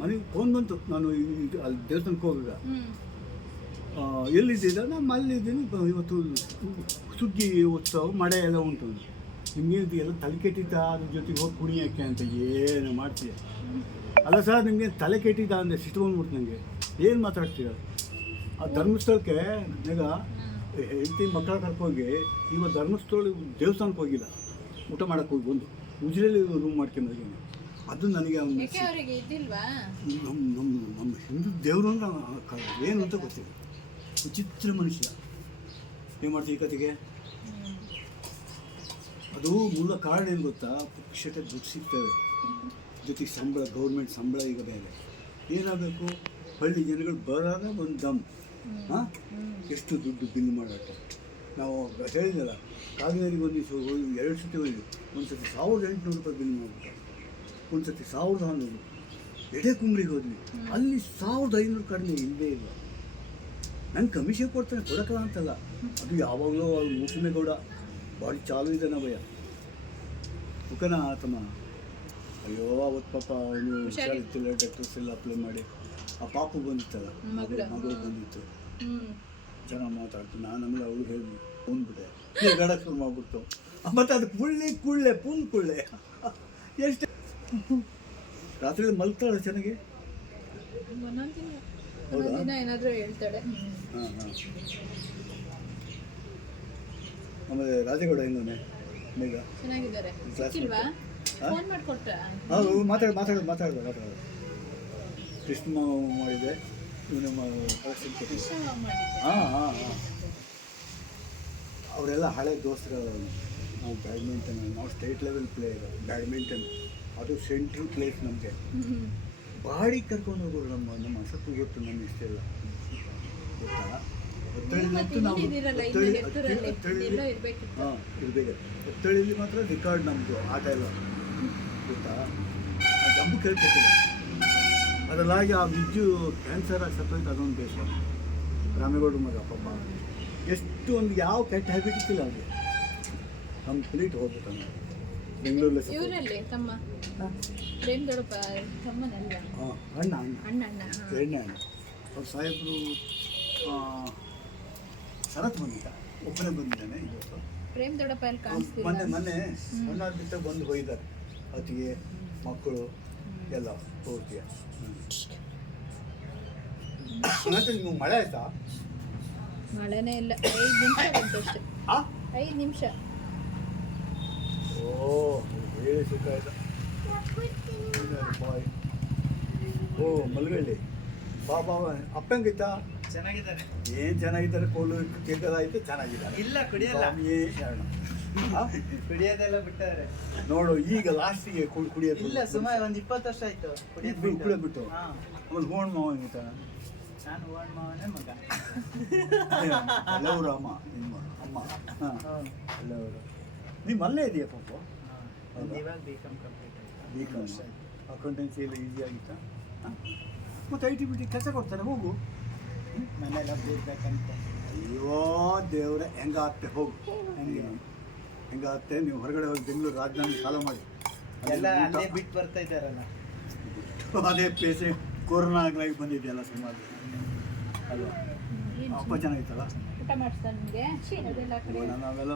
ಮನೆಗೆ ಫೋನ್ ಬಂತು. ನಾನು ಅಲ್ಲಿ ದೇವಸ್ಥಾನಕ್ಕೆ ಹೋಗುವಾಗ ಎಲ್ಲಿದ್ದೀರ? ನಾನು ಮಲ್ಲಿದ್ದೀನಿ, ಇವತ್ತು ಸುಗ್ಗಿ ಉತ್ಸವ ಮಳೆ ಎಲ್ಲ ಉಂಟು, ನಿಮಗೆ ಎಲ್ಲ ತಲೆ ಕೆಟ್ಟಿದ್ದ, ಅದ್ರ ಜೊತೆಗೆ ಹೋಗಿ ಕುಣಿಯೋಕ್ಕೆ ಅಂತ. ಏನು ಮಾಡ್ತೀಯ? ಅಲ್ಲ ಸರ್, ನಿಮಗೆ ತಲೆ ಕೆಟ್ಟಿದ್ದ ಅಂದರೆ ಸಿಟ್ಟು ಬಂದ್ಬಿಡ್ತು ನನಗೆ. ಏನು ಮಾತಾಡ್ತೀರ? ಆ ಧರ್ಮಸ್ಥಳಕ್ಕೆ ಈಗ ಹೆಂಡತಿ ಮಕ್ಕಳ ಕರ್ಕೋಗಿ ಇವತ್ತು ಧರ್ಮಸ್ಥಳ ದೇವಸ್ಥಾನಕ್ಕೆ ಹೋಗಿಲ್ಲ, ಊಟ ಮಾಡೋಕ್ಕೆ ಹೋಗಿ ಬಂದು ಉಜಿರಲ್ಲಿ ರೂಮ್ ಮಾಡ್ಕೊಂಡೋಗಿ. ಅದು ನನಗೆ ನಮ್ಮ ಹಿಂದೂ ದೇವರು ಅಂದ್ರೆ ಏನು ಅಂತ ಗೊತ್ತಿಲ್ಲ. ವಿಚಿತ್ರ ಮನುಷ್ಯ. ಏನು ಮಾಡ್ತೀವಿ ಈ ಕತೆಗೆ? ಅದು ಮೂಲ ಕಾರಣ ಏನು ಗೊತ್ತಾ? ಪುಕ್ಷಟ ದುಡ್ಡು ಸಿಗ್ತವೆ, ಜೊತೆಗೆ ಸಂಬಳ, ಗೌರ್ಮೆಂಟ್ ಸಂಬಳ ಈಗ ಬೇರೆ. ಏನಾಗಬೇಕು? ಹಳ್ಳಿ ಜನಗಳು ಬರೋದ ಒಂದು ದಮ್. ಹಾಂ, ಎಷ್ಟು ದುಡ್ಡು ಬಿಲ್ ಮಾಡೋಟ. ನಾವು ಹೇಳಿದ್ನಲ್ಲ, ಕಾವೇರಿಗೆ ಒಂದು ದಿವಸ 2 ಸತಿ ಹೋಗಿ ಒಂದು ಸತಿ 1800 ರೂಪಾಯಿ ಬಿಲ್ ಮಾಡಿಬಿಟ್ಟು, ಒಂದು ಸತಿ 1100. ಎಡೆ ಕುಂಬ್ರಿಗೆ ಹೋದ್ವಿ, ಅಲ್ಲಿ 1500 ಕಡಿಮೆ ಇಲ್ಲವೇ ಇಲ್ಲ. ನಂಗೆ ಕಮಿಷನ್ ಕೊಡ್ತಾನೆ, ಕೊಡೋಕ್ಕಲ್ಲ ಅಂತಲ್ಲ, ಅದು ಯಾವಾಗಲೂ ಮುಖ್ಯಮೇಗೌಡ ಭಾರಿ ಚಾಲು ಇದೆ ಭಯ ಮುಖನ ತಮ್ಮ. ಅಯ್ಯೋ ಅವತ್ತು ಪಾಪ ಅವನು ಹುಷಾರಿತ್ತಿಲ್ಲ, ಡಾಕ್ಟರ್ಸ್ ಎಲ್ಲ ಅಪ್ಲೈ ಮಾಡಿ ಆ ಪಾಪು ಬಂದಿತ್ತಲ್ಲ, ಮಗಳು ಬಂದಿತ್ತು, ಚೆನ್ನಾಗಿ ಮಾತಾಡ್ತು. ನಾನು ಆಮೇಲೆ ಅವಳು ಹೇಳಿ ಬಂದ್ಬಿಟ್ಟೆ, ಗಡ ಶುರು ಮಾಡ್ಬಿಡ್ತು. ಮತ್ತು ಅದು ಕುಳ್ಳೆ ಪೂನ್ ಕುಳ್ಳೆ ಎಷ್ಟು ರಾತ್ರಿ ಮಲ್ತಾಳೆ ಚೆನ್ನಾಗಿ. ಹೌದಾ? ಹಾಂ ಹಾಂ. ಆಮೇಲೆ ರಾಜೇಗೌಡ ಹೆಂಗವನೆ ಮೇಘ? ಹೌದು, ಮಾತಾಡೋದು ಕೃಷ್ಣ ಮಾಡಿದೆ, ಇವನು ಹಾಂ ಹಾಂ ಹಾಂ. ಅವರೆಲ್ಲ ಹಳೆ ದೋಸ್ತರು. ನಾವು ಬ್ಯಾಡ್ಮಿಂಟನ್, ನಾವು ಸ್ಟೇಟ್ ಲೆವೆಲ್ ಪ್ಲೇಯರ್ ಬ್ಯಾಡ್ಮಿಂಟನ್, ಅದು ಸೆಂಟ್ರಲ್ ಪ್ಲೇಸ್ ನಮಗೆ. ಬಾಡಿ ಕರ್ಕೊಂಡು ಹೋಗೋರು ನಮ್ಮ ಅಸತ್ತು ಗೊತ್ತು, ನಮ್ಮ ಇಷ್ಟೆಲ್ಲ ಗೊತ್ತಾ? ನಾವು ಹಾಂ ಇರಬೇಕು. ಒತ್ತಳಿಲಿ ಮಾತ್ರ ರೆಕಾರ್ಡ್ ನಮ್ಮದು ಆಟ ಎಲ್ಲ ಗೊತ್ತಾ? ಜಂಬು ಕೇಳ್ತಿಲ್ಲ. ಅದರಲ್ಲಾಗಿ ಆ ವಿಜ್ಜು ಕ್ಯಾನ್ಸರ್ ಆಗಿ ಸತ್ತೋಯ್ತು, ಅದೊಂದು ಬೇಸರ. ರಾಮೇಗೌಡ ಮಗ ಪಾಪ ಎಷ್ಟು ಒಂದು ಯಾವ ಕೆಟ್ಟ ಹ್ಯಾಬಿಟ್ ಇತ್ತಿಲ್ಲ ಅವ್ರಿಗೆ, ಕಂಪ್ಲೀಟ್ ಹೋಗ್ಬಿಟ್ಟು ಬೆಂಗಳೂರಲ್ಲಿ. ಅಣ್ಣ ಅವ್ರ ಸಾಹೇಬರು ಶರತ್ ಬಂದಿದ್ದ, ಒಬ್ಬನೇ ಬಂದಿದ್ದಾನೆ ಇವತ್ತು. ಮೊನ್ನೆ ಸಣ್ಣ ಬಿಟ್ಟ ಬಂದು ಹೋಗಿದ್ದಾರೆ, ಅತಿಗೆ ಮಕ್ಕಳು ಎಲ್ಲ ಪೂರ್ತಿಯ. ಮತ್ತೆ ನೀವು ಮಳೆ ಆಯ್ತಾ? ಮಳೆನೇ ಇಲ್ಲ, 5 ನಿಮಿಷ. ಓ ಹೇಳಿ ಸಿಕ್ಕಾಯ್ತಾ? ಓ ಮಲ್ಗಳ್ಳಿ ಬಾಬಾ ಅಪ್ಪಂಗಿತ್ತ? ಚೆನ್ನಾಗಿದ್ದಾರೆ. ಏನು ಚೆನ್ನಾಗಿದ್ದಾರೆ? ಕೋಲು ಕೇಕದಾಯ್ತು, ಚೆನ್ನಾಗಿದ್ದಾರೆ. ಇಲ್ಲ ಕುಡಿಯಲ್ಲ, ಶರಣ ಕುಡಿಯೋದೆಲ್ಲ ಬಿಟ್ಟಾರೆ ನೋಡು. ಈಗ ಲಾಸ್ಟಿಗೆ ಕುಡಿಯೋದು ಇಲ್ಲ, ಸುಮಾರು ಒಂದು 20 ವರ್ಷ ಆಯ್ತು ಕುಡಿಯೋದ್ಬಿಟ್ಟು. ಆಮೇಲೆ ಹೋಣ್ ಮಾವ ಹೆಂಗಿತ್ತ? ನಾನು ಓಣ್ ಮಾವನೇ ಮಗ. ಎಲ್ಲವರು ಅಮ್ಮ, ನಿಮ್ಮ ಅಮ್ಮ. ಹಾಂ ಎಲ್ಲವರು. ನೀವು ಅಲ್ಲೇ ಇದೆಯಾ ಪಾಪ? ಇವಾಗ B.Com ಕಂಪ್ಲೀಟ್ ಆಯ್ತು. B.Com ಅಕೌಂಟೆನ್ಸಿ ಎಲ್ಲ ಈಸಿ ಆಗಿತ್ತಾ? ಮತ್ತು IT ಕೆಲಸ ಕೊಡ್ತಾರೆ, ಹೋಗು. ಮನೆಯೆಲ್ಲ ಬಿಡ್ಬೇಕಂತ. ಅಯ್ಯೋ ದೇವ್ರೆ, ಹೆಂಗಾಗುತ್ತೆ ಹೋಗು. ಹೆಂಗಾಗುತ್ತೆ? ನೀವು ಹೊರಗಡೆ ಹೋಗಿ ಬೆಂಗಳೂರು ರಾಜಧಾನಿ ಫಾಲೋ ಮಾಡಿ ಎಲ್ಲ ಅಲ್ಲೇ ಬಿಟ್ಟು ಬರ್ತಾ ಇದ್ದಾರಲ್ಲ. ಅದೇ ಪ್ಲೇಸೇ ಕೊರೋನಾ ಆಗಿ ಬಂದಿದೆಯಲ್ಲ ಸುಮಾರು ಅಲ್ವಾ? ಅಪ್ಪ ಚೆನ್ನಾಗಿತ್ತಲ್ಲ? ಊಟ ಮಾಡಿಸ್ತಾ ನಿಮಗೆ ನಾವೆಲ್ಲ